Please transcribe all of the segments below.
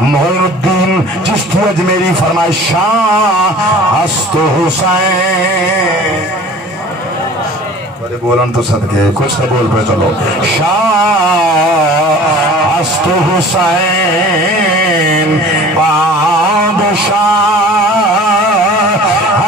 معین الدین چشتی اجمیری فرمائے شاہ است حسین بڑے بولن تو صدقے کچھ تو بول پہ چلو شاہ است حسین بادشاہ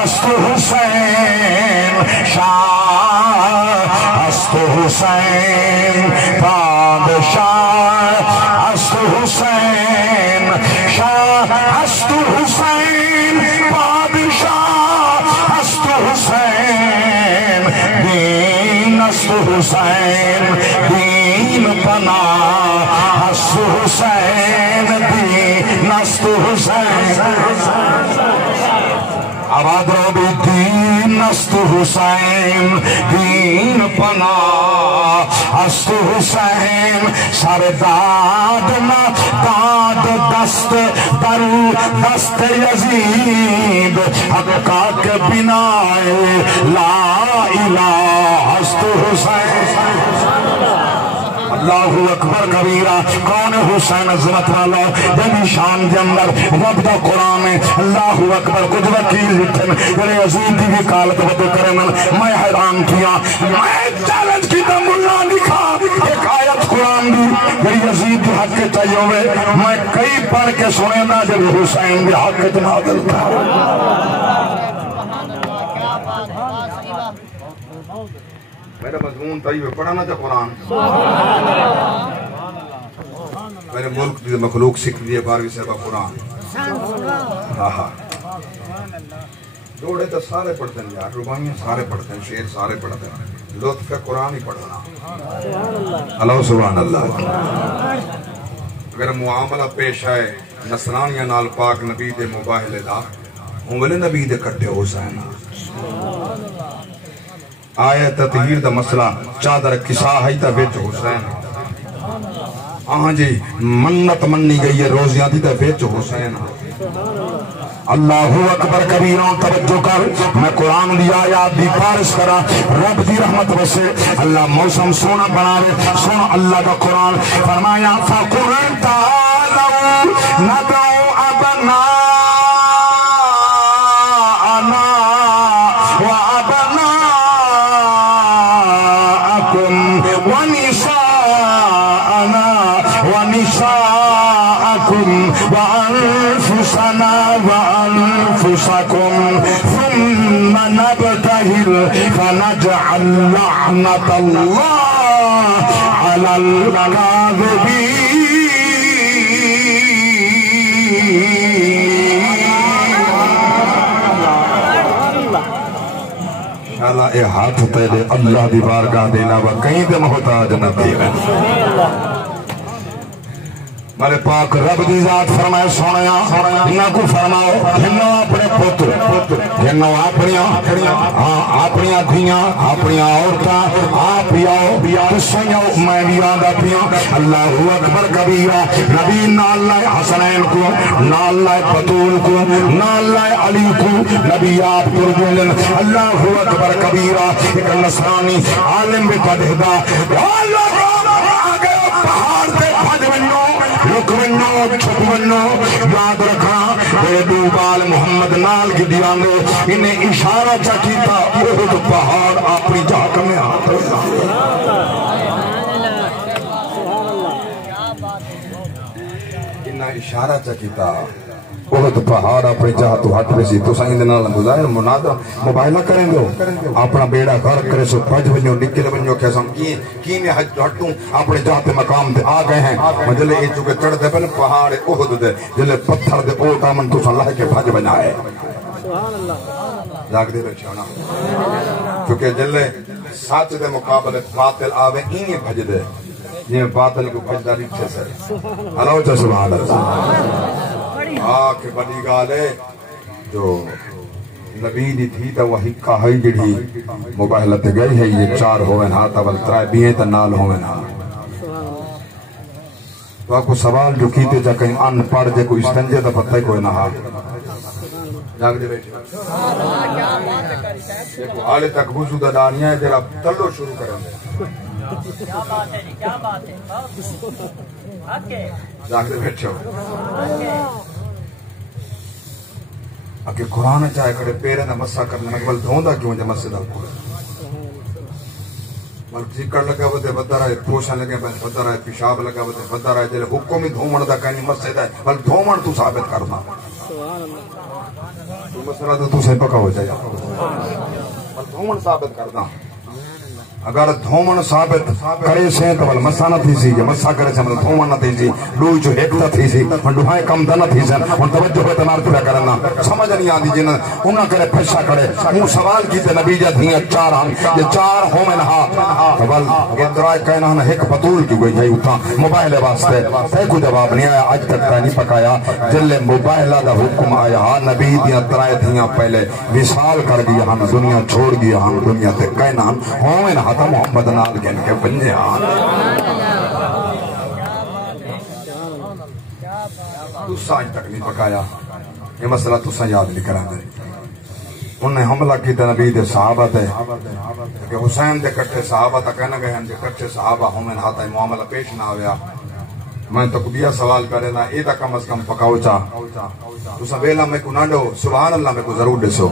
است حسین شاہ است حسین بادشاہ است حسین شاہ است حسین بادشاہ است حسین دین است حسین دین پناہ است حسین دین است حسین آباد رو بھی دین است حسین دین پناہ است حسین سر داد نہ داد دست درو دست یزید حق کا کے بنا لا الہ است حسین اللہ اکبر کبیرہ کون حسین عظمت والا جنی شان جنگر رب دا قرآن اللہ اکبر کچھ وکیل لٹھن میرے عزیز دی بھی کالت بدو کرنن میں حیران کیا میں چیلنج کی دا ملا لکھا ایک آیت قرآن دی میری عزیز دی حق کے چاہیے ہوئے میں کئی پڑھ کے سنے نا جب حسین دی حق کے نازل تھا میرا مضمون طیب پڑھانا تھا قرآن میرے ملک دی مخلوق سکھ دیئے باروی صاحبہ قرآن دوڑے تو سارے پڑھتے ہیں یار ربائیاں سارے پڑھتے ہیں شعر سارے پڑھتے ہیں لطف قرآن ہی پڑھنا اللہ سبحان اللہ اگر معاملہ پیش آئے نصرانیاں نال پاک نبی دے مباہلے دا انگلے نبی دے کٹے حسین آئے تطہیر دا مسئلہ چادر کسا ہے تا بیچ حسین آہاں جی منت منی گئی ہے روزیاں دی تا بیچ حسین اللہ اکبر کبیروں توجہ کر میں قرآن دی آیات دی پارس کرا رب دی رحمت وسے اللہ موسم سونا بنا رہے سونا اللہ کا قرآن فرمایا فَقُلْ تَعَالَوْا نَدْعُوا أَبْنَاءَنَا وَأَبْنَاءَكُمْ وَنِسَاءَنَا وَنِسَاءَكُمْ وَأَنفُسَنَا وَأَنفُسَكُمْ ثُمَّ نَبْتَهِلْ فَنَجْعَلْ لَعْنَةَ اللَّهِ عَلَى الْكَاذِبِينَ اللہ اے ہاتھ تیلے اللہ دی بارگاہ دینا و کہیں دے محتاج نہ دینا میرے پاک رب دی ذات فرمائے سونیا انہاں کو فرماؤ جنہوں اپنے پتر جنہوں اپنیاں دھیاں اپنیاں عورتاں آپ بیاؤ تسیاں میں بیاں دا پیاں اللہ اکبر کبیرہ نبی نال لائے حسنین کو نال لائے بطول کو نال لائے علی کو نبی آپ ترجلن اللہ اکبر کبیرہ ایک نصرانی عالم بے قدہدہ اللہ آگے پہاڑ دے بھج بنو رک بنو چھپ بنو یاد رکھا بے دوبال محمد نال کی دیانے انہیں اشارہ چکیتا احد پہاڑ اپنی جاک میں آتا انہیں اشارہ چکیتا بہت پہاڑ اپنے جہاں تو ہاتھ میں سی تو سائن دینا لنگوزائے منادہ موبائلہ کریں دو اپنا بیڑا غرق کرے سو پھج بنیو نکل بنیو کیسا کی میں ہٹوں اپنے جہاں تے مقام دے آگئے ہیں مجلے اے چکے چڑھ دے پہنے پہاڑ احد دے جلے پتھر دے اوٹا من تو سن لائے کے بھج بنائے جاگ دے بیچے ہونا کیونکہ جلے ساتھ دے مقابلے باطل آوے انہیں بھج دے یہ باطل کو بھج داری چھے سے اللہ چا سبحان اللہ آکھ بڑی گالے جو نبی دی تھی تا وہ ہکا ہے جڑی مباہلت گئی ہے یہ چار ہوئے نا تول ترائے بیئے تا نال ہوئے نا تو آپ کو سوال جو کیتے جا کہیں ان پڑھ جے کوئی استنجے تا پتہ کوئی نہ ہا جاگ دے بیٹھے دیکھو آلے تک وضو دا دانیاں ہے جرا تلو شروع کریں کیا بات ہے جی، کیا بات ہے. اوکے جاگتے بیٹھے ہو اگے قرآن چاہے کڑے پیرے نہ مسا کرنے میں بل دھوندا کیوں جا مسجد کو بل چکڑ لگا ودے بدا رہے پوشن لگے بدا رہے پیشاب لگا ودے بدا رہے جلے حکم ہی دھومن دا کہیں مسجد ہے بل دھومن تو ثابت کرنا تو مسئلہ تو سے پکا ہو جائے بل دھومن ثابت کرنا اگر دھومن ثابت کرے سے تو بل مسا نہ تھی سی جو مسا کرے سے بل دھومن نہ تھی سی لوئی جو ہیکتا تھی سی من ڈوہائیں کم دا نہ تھی سن ان توجہ ہے تنار پہ کرنا سمجھ نہیں آدھی جن انہاں کرے پھشا کرے موں سوال کیتے نبی جا دھیاں چار ہم یہ چار ہومن ہا تو بل گدرائے کہنا ہم ایک بطول کی گئی جائی اتھا موبائل واسطے تے کو جواب نہیں آیا آج تک نہیں پکایا جلے موبائلہ دا حکم آیا ہاں نبی دیاں ترائے دھیاں پہلے وصال کر گیا ہم دنیا چھوڑ گیا ہم دنیا تے کہنا ہم ہومن ہا تا محمد نال گن کے بنجے ہاں تُسا آج تک نہیں پکایا یہ مسئلہ تُسا یاد نہیں کرا دے انہیں حملہ کی تے نبی دے صحابہ دے کہ حسین دے کٹھے صحابہ تا کہنا گئے ہیں دے کٹھے صحابہ ہمیں ہاتا ہے معاملہ پیش نہ ہویا میں تو کبھی سوال کرے نا اے دا کم از کم پکاؤ چاہ تو سبیلا میں کو نہ ڈو سبحان اللہ میں کو ضرور ڈسو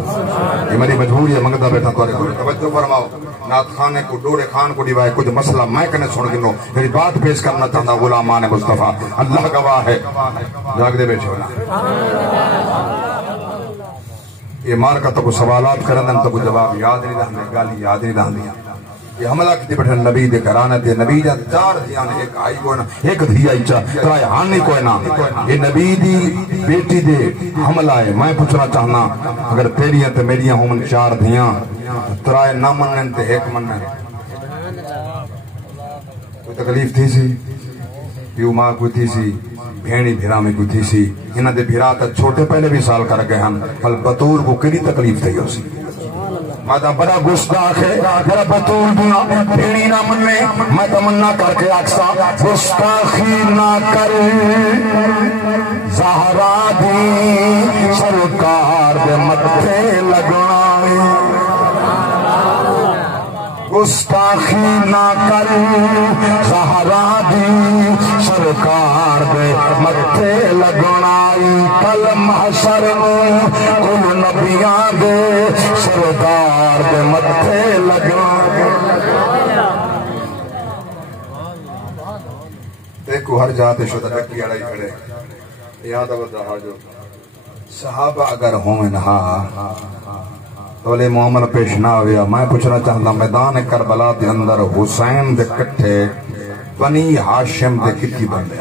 یہ میری مجبوری ہے منگتا بیٹھا تو توجہ فرماؤ نات خانے کو ڈوڑے خان کو ڈیوائے کچھ مسئلہ میں کنے سن گنو میری بات پیش کرنا چاہتا غلامان مصطفیٰ اللہ گواہ ہے جاگ دے بیٹھے ہونا یہ مار کا تو کو سوالات کرن تو کو جواب یاد نہیں رہنے گالی یاد نہیں رہنی یہ حملہ کی بیٹھے نبی دے گھرانے دے نبی جا چار دیاں ایک آئی کوئی نا ایک دھیا ایچا ترائے ہانی کوئی نا یہ نبی دی بیٹی دے حملہ ہے میں پوچھنا چاہنا اگر تیریاں تے میریاں ہوں چار دیاں ترائے نہ منن تے ایک منن کوئی تکلیف تھی سی پیو ماں کوئی تھی سی بھینی بھیرا میں کوئی تھی سی انہاں دے بھیرا تا چھوٹے پہلے بھی سال کر گئے ہم پل بطور کو کلی تکلیف تھی ہو سی مادا بڑا گستاخ ہے میرا بطول دیا بھیڑی نہ مننے میں تمنا کر کے اکسا گستاخی نہ کرے زہرا دی سرکار دے مدھے لگنائے گستاخی نہ کرے زہرا دی سرکار دے مدھے لگنائی کل محشر کل نبیاں دے سردار دے مدھے لگنائی دیکھو ہر جاتے شدہ ڈکی اڑائی کھڑے یاد آوردہ جو صحابہ اگر ہوں انہا تولے معاملہ پیش نہ ہویا میں پوچھنا چاہتا میدان کربلا دے اندر حسین دے کٹھے بنی ہاشم دے کتی بندے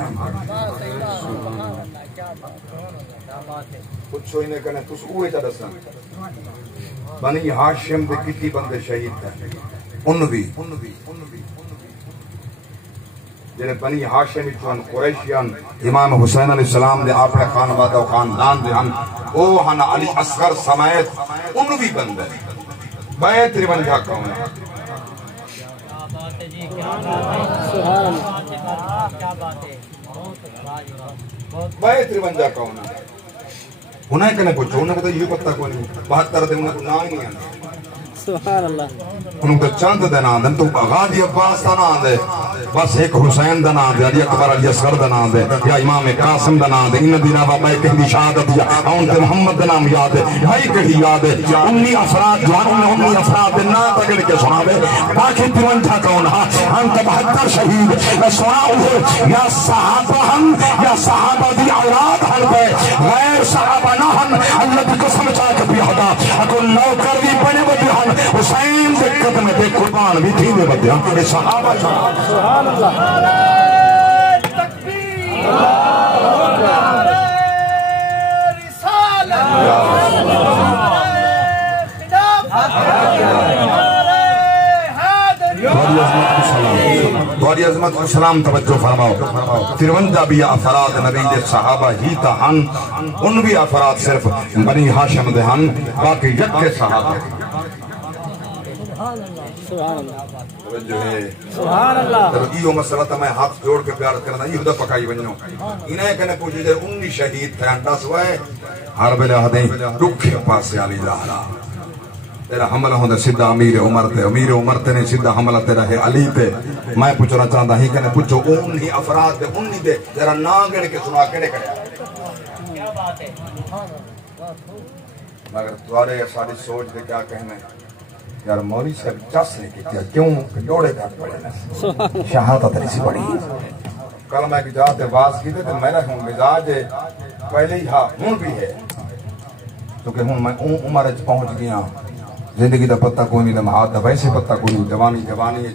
پوچھو انہیں کہنے تُس اوے چا دسن بنی ہاشم دے کتی بندے شہید تھے انوی جنہیں بنی ہاشمی چون قریشیان امام حسین علیہ السلام دے اپنے خانوادہ و خاندان دے ہن او ہن علی اصغر سمیت انوی بندے بیت رونجا کون بیت رونجا کون انہیں کنے پوچھو انہیں کہتا یہ پتہ کوئی نہیں 72 دے انہیں کو نہ ہی نہیں آنے سبحان اللہ انہوں کو چند دے نام دے تو غازی عباس دا نام دے بس ایک حسین دا نام دے علی اکبر علی اصغر دا نام دے یا امام قاسم دا نام دے ان دینا بابا ایک ہندی شہادت یا ان تے محمد دا نام یاد ہے بھائی کہی یاد ہے 19 افراد جو انہوں نے 19 افراد دے نا تکڑ کے سنا دے باقی 53 کون ہاں ہم 72 شہید میں سنا ہوئے یا صحابہ ہم یا صحابہ دی اولاد ہم پہ غیر صحابہ نہ ہم اللہ کی قسم چاہ کے بھی حدا اکل نوکر بھی بنے بدی ہم حسین دے قدم دے قربان بھی تھی دے بدی ہم یہ صحابہ سبحان اللہ تکبیر رسالت بڑی عظمت کو سلام توجہ فرماؤ 53 بھی افراد نبی دے صحابہ ہی تا ہن ان بھی افراد صرف بنی ہاشم دے ہن باقی یک کے صحابہ سبحان اللہ یہ مسئلہ تا میں ہاتھ جوڑ کے پیار کرنا یہ خدا پکائی بنو انہیں کہنے پوچھے جائے 19 شہید تھے انڈا سوائے ہر بلے آدھیں دکھ پاس سے آلی جا رہا تیرا حملہ ہوندہ سیدھا امیر عمر تے نے سیدھا حملہ تیرا ہے علی تے میں پوچھنا چاہتا ہی کہ پوچھو انہی افراد دے انہی دے تیرا نام گڑ کے سنا کڑے کڑے مگر دوارے ساری سوچ دے کیا کہنے یار مولی صاحب چس نے کیا کیوں جوڑے تک پڑے نا شہادت رسی پڑی کل میں کی جاتے باز کی تھے تو میرا ہوں مزاج پہلے ہی ہاں ہوں بھی ہے تو کہ ہوں میں عمر پہنچ گیا زندگی دا پتہ کوئی نہیں لمحات دا ویسے پتہ کوئی نہیں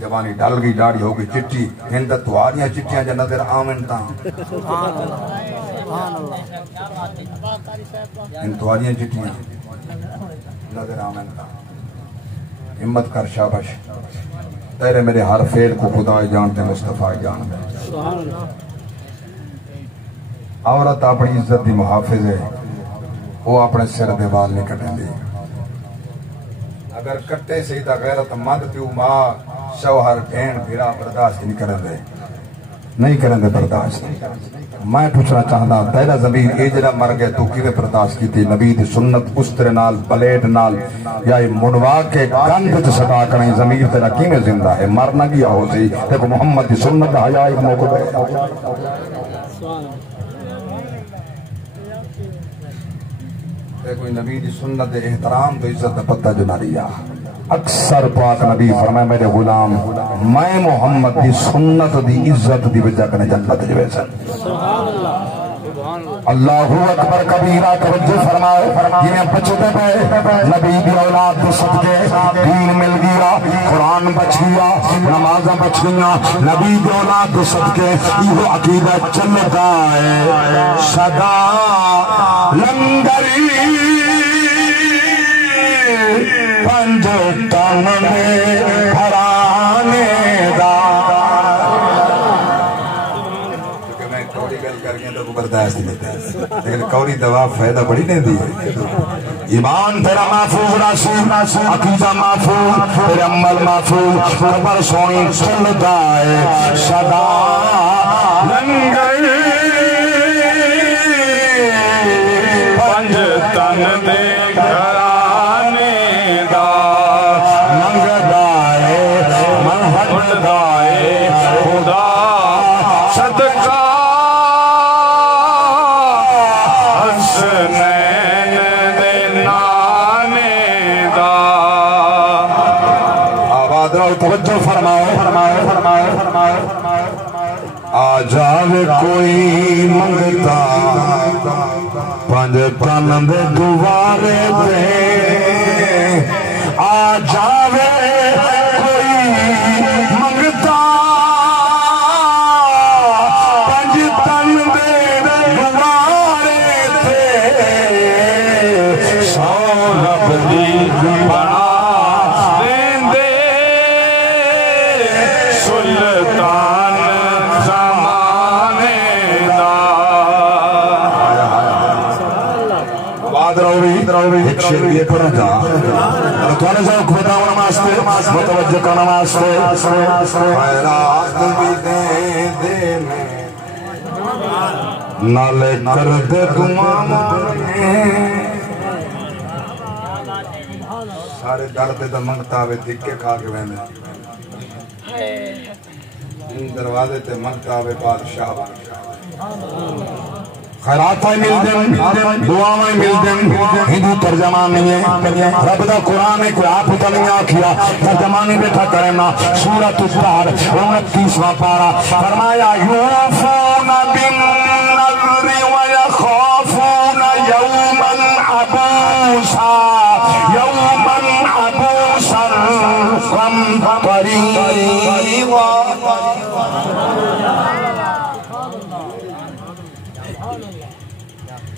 جوانی ڈال گئی داڑھی ہو گئی چٹی ہن دا تواریاں چٹیاں جا نظر آمن تا ہن تواریاں چٹیاں نظر آمن تا ہمت کر شابش تیرے میرے ہر فعل کو خدا جانتے مصطفیٰ جانتے عورت اپنی عزت دی محافظ ہے وہ اپنے سر دے بال نہیں کٹیں دی اگر کٹے سے تا غیرت مند پیو ماں شوہر بہن بھیرا برداشت نہیں کریں دے برداشت میں پوچھنا چاہتا تیرا ضمیر اے جڑا مر گئے تو کیویں برداشت کیتی نبی دی سنت استر نال بلیڈ نال یا منوا کے گند وچ سٹا کریں ضمیر تیرا کیویں زندہ ہے مرنا گیا ہو سی دیکھو محمد دی سنت حیا ابن قبیل کوئی نبی دی سنت دے احترام تو عزت دا پتہ جو نہ لیا اکثر پاک نبی فرمائے میرے غلام میں محمد دی سنت دی عزت دی وجہ کنے جنت جوے سن اللہ اکبر کبیرہ توجہ فرمائے جنہیں بچتے پہ نبی دی اولاد دے صدقے دین مل گیا قرآن بچ گیا نمازہ بچ گیا نبی دی اولاد دے صدقے یہ عقیدہ چلتا ہے صدا لنگری پنج تن میں بھرانے دا کیونکہ میں کوری گل کر گیا تو وہ برداشت نہیں دیتا لیکن کوری دوا فائدہ بڑی نہیں دی ایمان تیرا محفوظ راسی عقیدہ محفوظ تیرے عمل محفوظ خبر سونی چلتا ہے صدا لنگر پنج تن دے توجہ فرمائے آ جاوے کوئی منگتا پنج تن دے دوارے دے آ جاوے کوئی منگتا پنج تن دے دوارے دے سو رب دی بنا ایک شیر یہ پڑھا جا توانے ذوق بتاؤ نماستے متوجہ کا نماستے خیرات بھی دے میں نالے کر دے دعا سارے ڈرتے تو منگتا ہوئے دکھے کھا کے ویندے دروازے تے منگتا ہوئے بادشاہ خیرات مل دیں دعا میں مل دیں ہندو ترجمہ نہیں ہے رب دا قرآن ہے کوئی آپ ہوتا نہیں آکھیا ترجمہ نہیں بیٹھا کرنا سورۃ الطہر 29واں پارہ فرمایا یوفون بالنذر ویخافون یوما عبوسا قمطریوا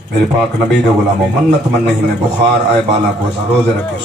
میرے پاک نبی دے غلاموں منت من نہیں میں بخار آئے بالا کو روزے رکھے